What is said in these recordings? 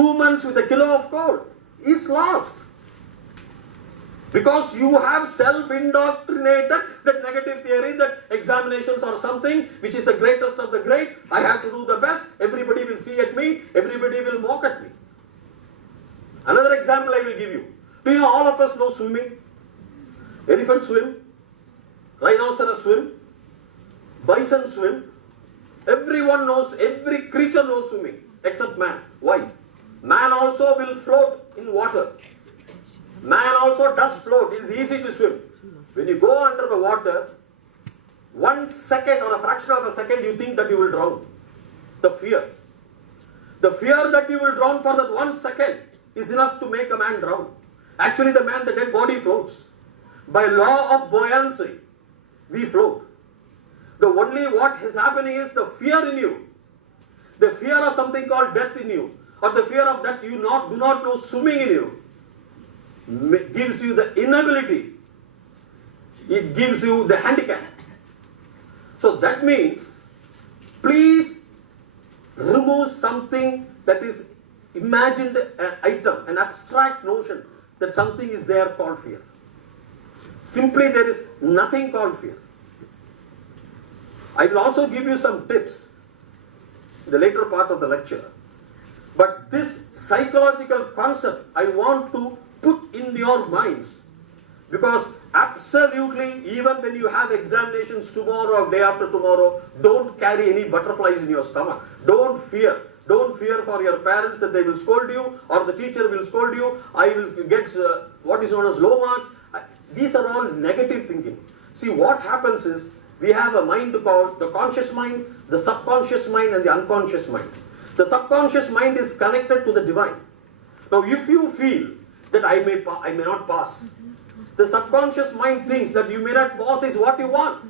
2 months with a kilo of gold is lost. Because you have self-indoctrinated that negative theory that examinations are something which is the greatest of the great. I have to do the best. Everybody will see at me. Everybody will mock at me. Another example I will give you. Do you know all of us know swimming? Elephants swim. Rhinoceros swim. Bison swim. Everyone knows, every creature knows swimming except man. Why? Man also will float in water. Man also does float. It is easy to swim. When you go under the water, 1 second or a fraction of a second, you think that you will drown. The fear. The fear that you will drown for that 1 second is enough to make a man drown. Actually, the dead body floats. By law of buoyancy, we float. The only what is happening is the fear in you. The fear of something called death in you. Or the fear of that you do not know swimming in you. Gives you the inability. It gives you the handicap. So that means, please remove something that is imagined item, an abstract notion that something is there called fear. Simply there is nothing called fear. I will also give you some tips in the later part of the lecture. But this psychological concept I want to put in your minds, because absolutely, even when you have examinations tomorrow or day after tomorrow, don't carry any butterflies in your stomach. Don't fear. Don't fear for your parents that they will scold you or the teacher will scold you. I will get what is known as low marks. These are all negative thinking. See, what happens is we have a mind called the conscious mind, the subconscious mind and the unconscious mind. The subconscious mind is connected to the divine. Now, if you feel that I may not pass, the subconscious mind thinks that you may not pass is what you want.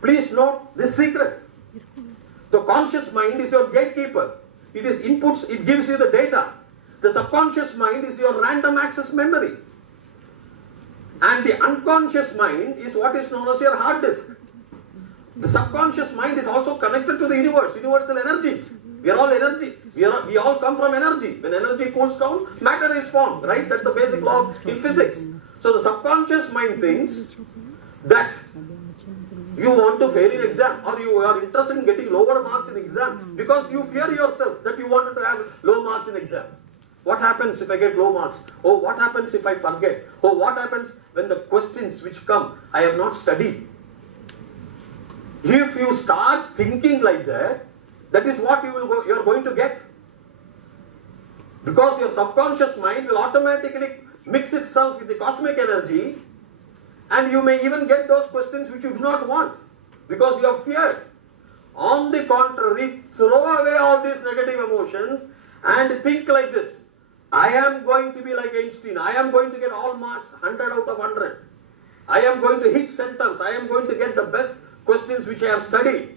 Please note this secret. The conscious mind is your gatekeeper. It is inputs, it gives you the data. The subconscious mind is your random access memory. And the unconscious mind is what is known as your hard disk. The subconscious mind is also connected to the universe, universal energies. We are all energy. We all come from energy. When energy cools down, matter is formed, right? That's the basic law in physics. So the subconscious mind thinks that you want to fail in exam, or you are interested in getting lower marks in exam because you fear yourself that you wanted to have low marks in exam. What happens if I get low marks? Oh, what happens if I forget? Oh, what happens when the questions which come, I have not studied? If you start thinking like that, that is what you are going to get. Because your subconscious mind will automatically mix itself with the cosmic energy, and you may even get those questions which you do not want because you are feared. On the contrary, throw away all these negative emotions and think like this. I am going to be like Einstein. I am going to get all marks 100 out of 100. I am going to hit centums. I am going to get the best questions which I have studied.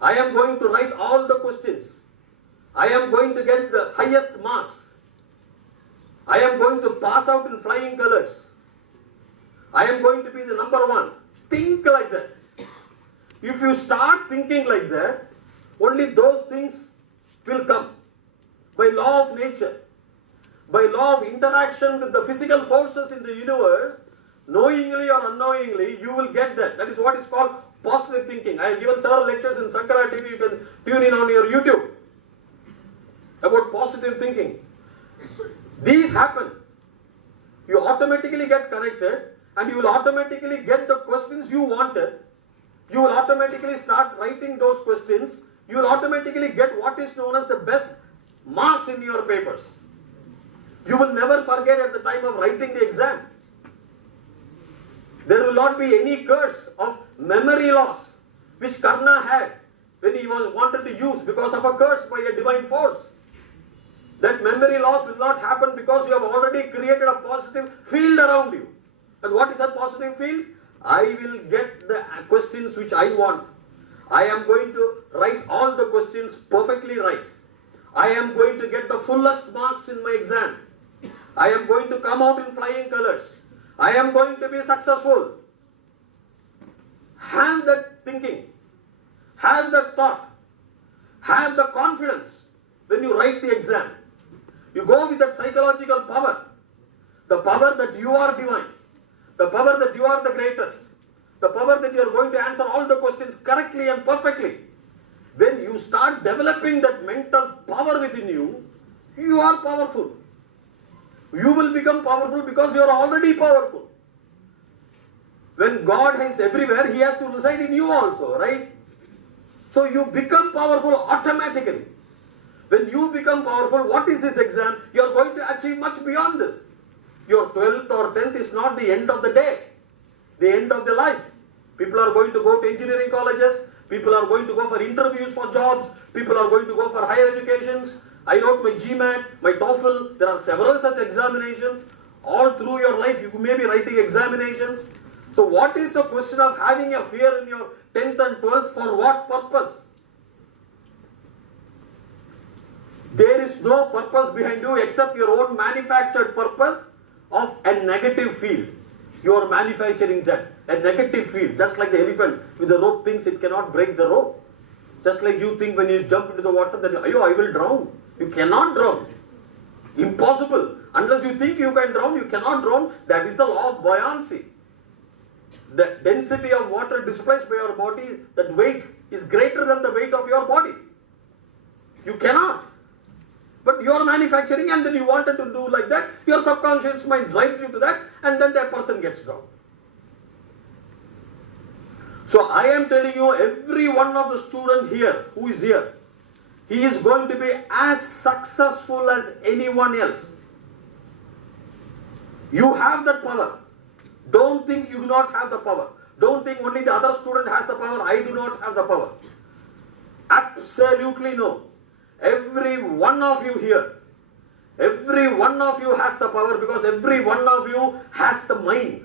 I am going to write all the questions. I am going to get the highest marks. I am going to pass out in flying colors. I am going to be the number one. Think like that. If you start thinking like that, only those things will come. By law of nature, by law of interaction with the physical forces in the universe, knowingly or unknowingly, you will get that. That is what is called positive thinking. I have given several lectures in Sankara TV. You can tune in on your YouTube about positive thinking. These happen. You automatically get connected and you will automatically get the questions you wanted. You will automatically start writing those questions. You will automatically get what is known as the best marks in your papers. You will never forget at the time of writing the exam. There will not be any curse of memory loss which Karna had when he wanted to use because of a curse by a divine force. That memory loss will not happen because you have already created a positive field around you. And what is that positive field? I will get the questions which I want. I am going to write all the questions perfectly right. I am going to get the fullest marks in my exam. I am going to come out in flying colors. I am going to be successful. Have that thinking. Have that thought. Have the confidence. when you write the exam. You go with that psychological power. The power that you are divine. The power that you are the greatest. The power that you are going to answer all the questions correctly and perfectly. When you start developing that mental power within you, you are powerful. You will become powerful because you are already powerful. When God is everywhere, He has to reside in you also, right? So you become powerful automatically. When you become powerful, what is this exam? You are going to achieve much beyond this. Your 12th or 10th is not the end of the day, the end of the life. People are going to go to engineering colleges. People are going to go for interviews for jobs. People are going to go for higher educations. I wrote my GMAT, my TOEFL. There are several such examinations. All through your life, you may be writing examinations. So what is the question of having a fear in your 10th and 12th? For what purpose? There is no purpose behind you except your own manufactured purpose of a negative field. You are manufacturing that. A negative field. Just like the elephant with the rope thinks it cannot break the rope. Just like you think when you jump into the water that, I will drown. You cannot drown. Impossible. Unless you think you can drown, you cannot drown. That is the law of buoyancy. The density of water displaced by your body, that weight is greater than the weight of your body. You cannot. But you are manufacturing and then you wanted to do like that. Your subconscious mind drives you to that and then that person gets drowned. So I am telling you, every one of the student here, who is here, he is going to be as successful as anyone else. You have that power. Don't think you do not have the power. Don't think only the other student has the power, I do not have the power. Absolutely no. Every one of you here, every one of you has the power because every one of you has the mind.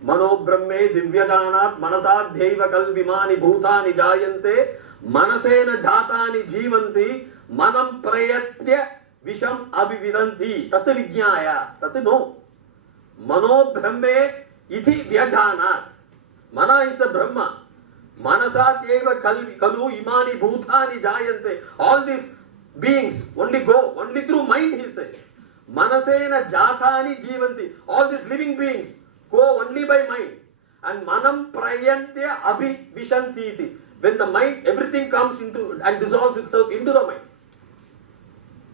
Mano brahme divyajanat manasadhyaiva kalvimani bhutani jayante manasena jhatani jivanti manam prayatya visham abhividanti tat vijnaya tat no. Mano brahme iti vyajanat. Mana is the Brahma. Manasatyeva kalu imani bhutani jayante. All these beings only go, only through mind, he says. Manasena jatani jivanti. All these living beings go only by mind. And manam prayantya abhivishanti. When the mind, everything comes into and dissolves itself into the mind.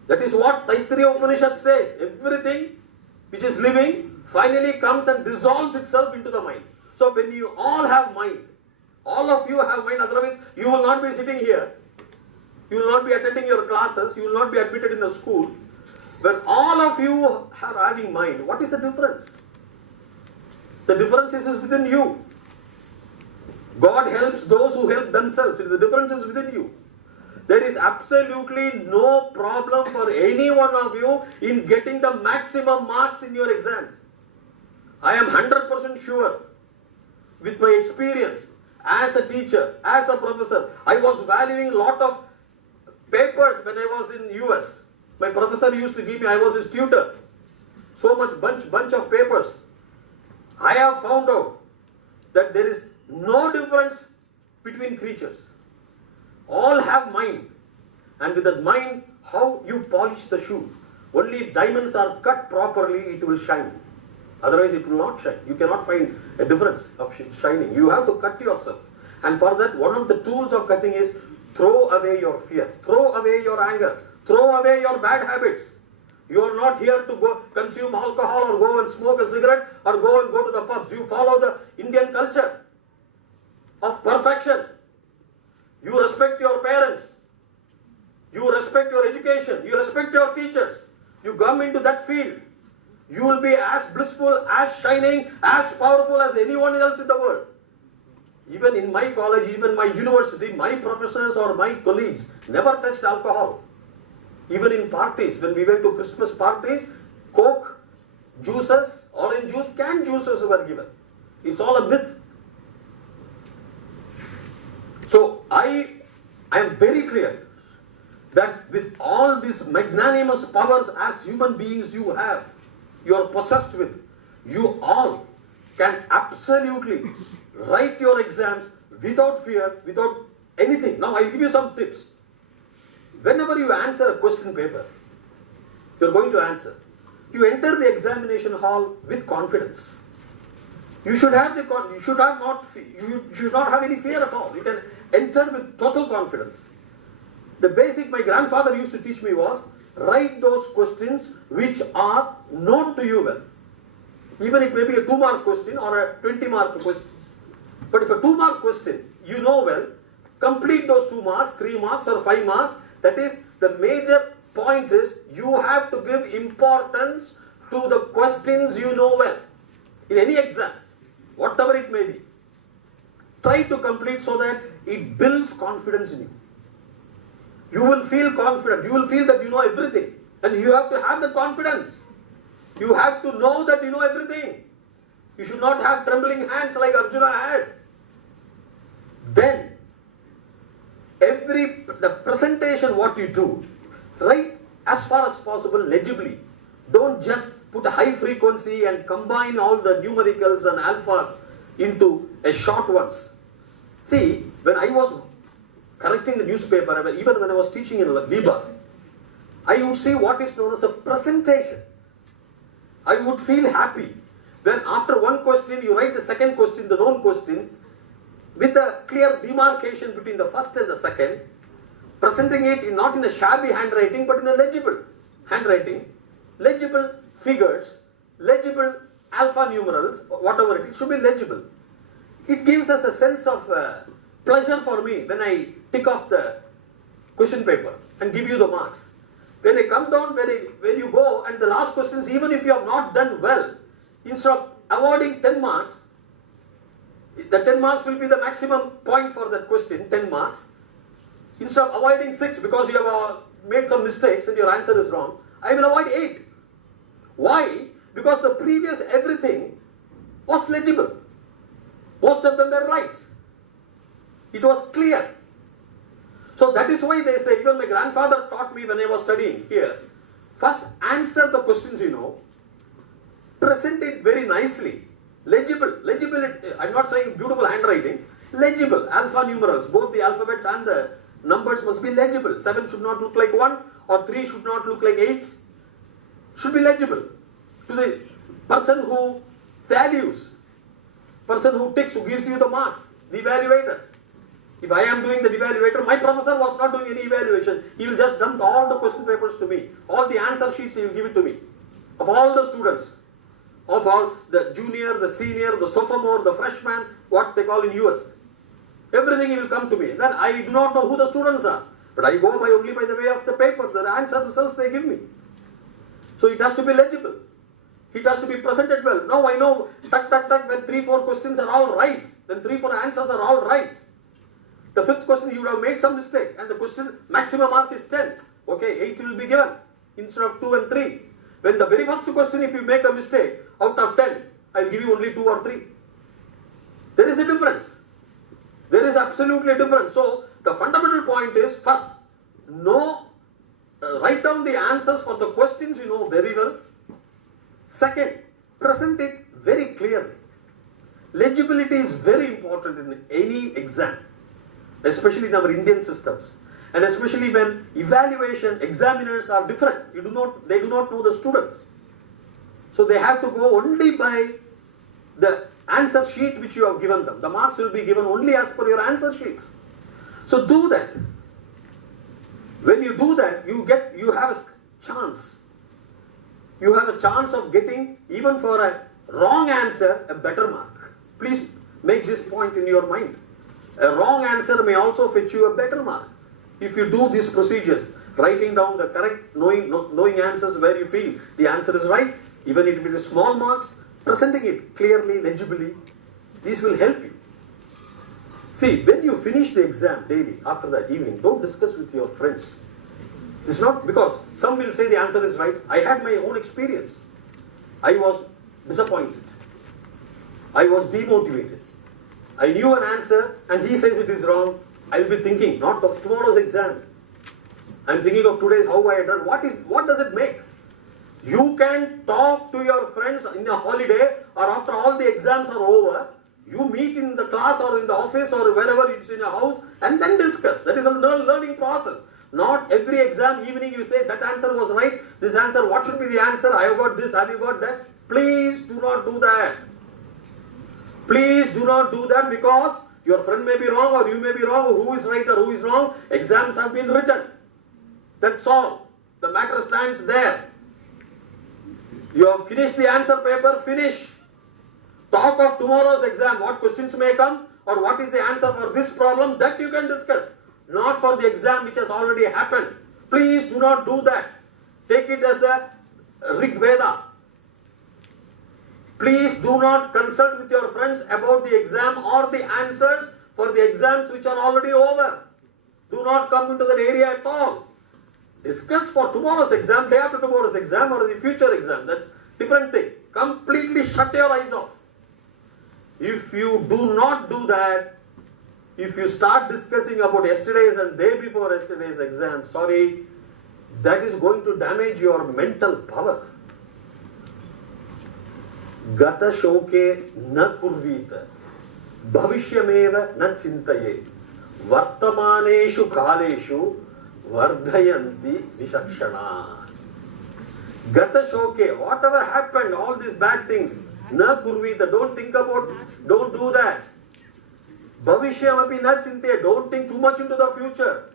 That is what Taittiriya Upanishad says. Everything which is living finally comes and dissolves itself into the mind. So when you all have mind, all of you have mind, otherwise you will not be sitting here. You will not be attending your classes. You will not be admitted in the school. When all of you are having mind, what is the difference? The difference is within you. God helps those who help themselves. The difference is within you. There is absolutely no problem for any one of you in getting the maximum marks in your exams. I am 100% sure, with my experience as a teacher, as a professor, I was valuing a lot of papers when I was in US. My professor used to give me, I was his tutor. So much bunch of papers. I have found out that there is no difference between creatures. All have mind. And with that mind, how you polish the shoe. Only if diamonds are cut properly, it will shine. Otherwise, it will not shine. You cannot find a difference of shining. You have to cut yourself. And for that, one of the tools of cutting is throw away your fear. Throw away your anger. Throw away your bad habits. You are not here to go consume alcohol or go and smoke a cigarette or go to the pubs. You follow the Indian culture of perfection. You respect your parents. You respect your education. You respect your teachers. You come into that field. You will be as blissful, as shining, as powerful as anyone else in the world. Even in my college, even my university, my professors or my colleagues never touched alcohol. Even in parties, when we went to Christmas parties, Coke, juices, orange juice, canned juices were given. It's all a myth. So I am very clear that with all these magnanimous powers as human beings you have, you are possessed with, you all can absolutely write your exams without fear, without anything. Now I give you some tips. whenever you answer a question paper, you're going to answer, you enter the examination hall with confidence. You should you should not have any fear at all. You can enter with total confidence. The basic my grandfather used to teach me was, write those questions which are known to you well. Even it may be a 2-mark question or a 20-mark question. But if a 2-mark question you know well, complete those 2 marks, 3 marks or 5 marks. That is, the major point is you have to give importance to the questions you know well. In any exam, whatever it may be. Try to complete so that it builds confidence in you. You will feel confident. You will feel that you know everything. And you have to have the confidence. You have to know that you know everything. You should not have trembling hands like Arjuna had. Then, the presentation what you do, write as far as possible legibly. Don't just put a high frequency and combine all the numericals and alphas into a short ones. See, when I was correcting the newspaper, even when I was teaching in Liba, I would see what is known as a presentation. I would feel happy when after one question you write the second question, the known question, with a clear demarcation between the first and the second, presenting it not in a shabby handwriting but in a legible handwriting, legible figures, legible alpha numerals, whatever it is, should be legible. It gives us a sense of pleasure for me when I tick off the question paper and give you the marks. When I come down, where you go, and the last questions, even if you have not done well, instead of awarding 10 marks, the 10 marks will be the maximum point for that question, 10 marks. Instead of avoiding 6 because you have made some mistakes and your answer is wrong, I will avoid 8. Why? Because the previous everything was legible. Most of them were right. It was clear. So that is why they say, even my grandfather taught me when I was studying here, first answer the questions you know, present it very nicely, legible, I'm not saying beautiful handwriting, legible, alpha numerals, both the alphabets and the numbers must be legible. 7 should not look like 1 or 3 should not look like 8. Should be legible to the person who values, person who ticks, who gives you the marks, the evaluator. If I am doing the evaluator, my professor was not doing any evaluation. He will just dump all the question papers to me. All the answer sheets he will give it to me. Of all the students. Of all the junior, the senior, the sophomore, the freshman, what they call in US. Everything he will come to me. Then I do not know who the students are. But I go only by the way of the paper, the answer results they give me. So it has to be legible. It has to be presented well. Now I know, when 3-4 questions are all right, then 3-4 answers are all right. The 5th question you would have made some mistake and the question maximum mark is 10. Okay, 8 will be given instead of 2 and 3. When the very first question, if you make a mistake, out of 10, I will give you only 2 or 3. There is a difference. There is absolutely a difference. So, the fundamental point is, first, write down the answers for the questions you know very well. Second, present it very clearly. Legibility is very important in any exam, especially in our Indian systems. And especially when examiners are different. They do not know the students. So they have to go only by the answer sheet which you have given them. The marks will be given only as per your answer sheets. So do that. When you do that, you have a chance. You have a chance of getting, even for a wrong answer, a better mark. Please make this point in your mind. A wrong answer may also fetch you a better mark. If you do these procedures, writing down the correct, knowing answers where you feel the answer is right, even if it is small marks, presenting it clearly, legibly, these will help you. See, when you finish the exam daily, after that evening, don't discuss with your friends. It's not because some will say the answer is right. I had my own experience. I was disappointed. I was demotivated. I knew an answer and he says it is wrong. I will be thinking, not of tomorrow's exam. I am thinking of today's, how I had done. What does it make? You can talk to your friends in a holiday or after all the exams are over. You meet in the class or in the office or wherever it's in your house and then discuss. That is a learning process. Not every exam evening you say that answer was right, this answer, what should be the answer, I have got this, have you got that? Please do not do that. Please do not do that, because your friend may be wrong or you may be wrong, or who is right or who is wrong. Exams have been written. That's all. The matter stands there. You have finished the answer paper, finish. Talk of tomorrow's exam, what questions may come, or what is the answer for this problem, that you can discuss. Not for the exam which has already happened. Please do not do that. Take it as a Rig Veda. Please do not consult with your friends about the exam or the answers for the exams which are already over. Do not come into that area at all. Discuss for tomorrow's exam, day after tomorrow's exam, or the future exam. That's different thing. Completely shut your eyes off. If you do not do that, if you start discussing about yesterday's and day before yesterday's exam, sorry, that is going to damage your mental power. Gata shoke na kurvita, bhavishyameva na chintaye, vartamaneshu kaleshu vardhayanti vishakshana. Gata shoke, whatever happened, all these bad things, na kurvita, don't think about, don't do that. Bhavishyamapi na chintaye, don't think too much into the future.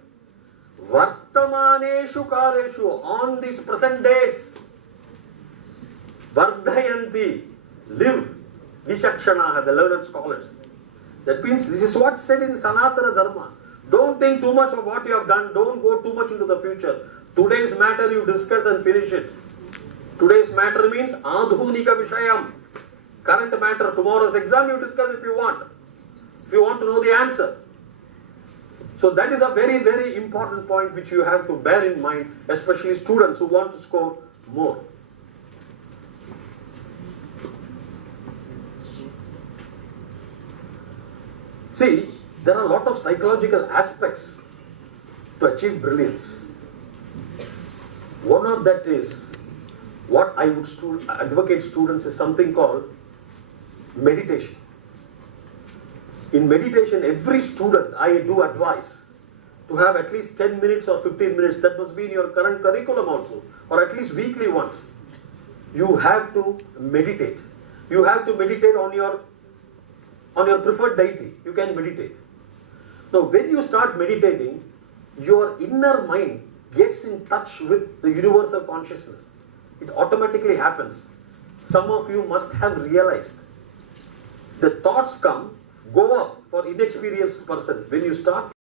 Vartamaneshu kaleshu, on these present days. Vardhayanti, live. Vishakshanaha, the learned scholars. That means this is what's said in Sanatana Dharma. Don't think too much of what you have done. Don't go too much into the future. Today's matter you discuss and finish it. Today's matter means adhunika vishayam. Current matter, tomorrow's exam you discuss if you want. If you want to know the answer. So that is a very, very important point which you have to bear in mind, especially students who want to score more. See, there are a lot of psychological aspects to achieve brilliance. One of that is, what I would advocate students is something called meditation. In meditation, every student I do advise to have at least 10 minutes or 15 minutes, that must be in your current curriculum also, or at least weekly once. You have to meditate. You have to meditate on your preferred deity. You can meditate. Now, when you start meditating, your inner mind gets in touch with the universal consciousness. It automatically happens. Some of you must have realized. The thoughts come, go up for inexperienced person. When you start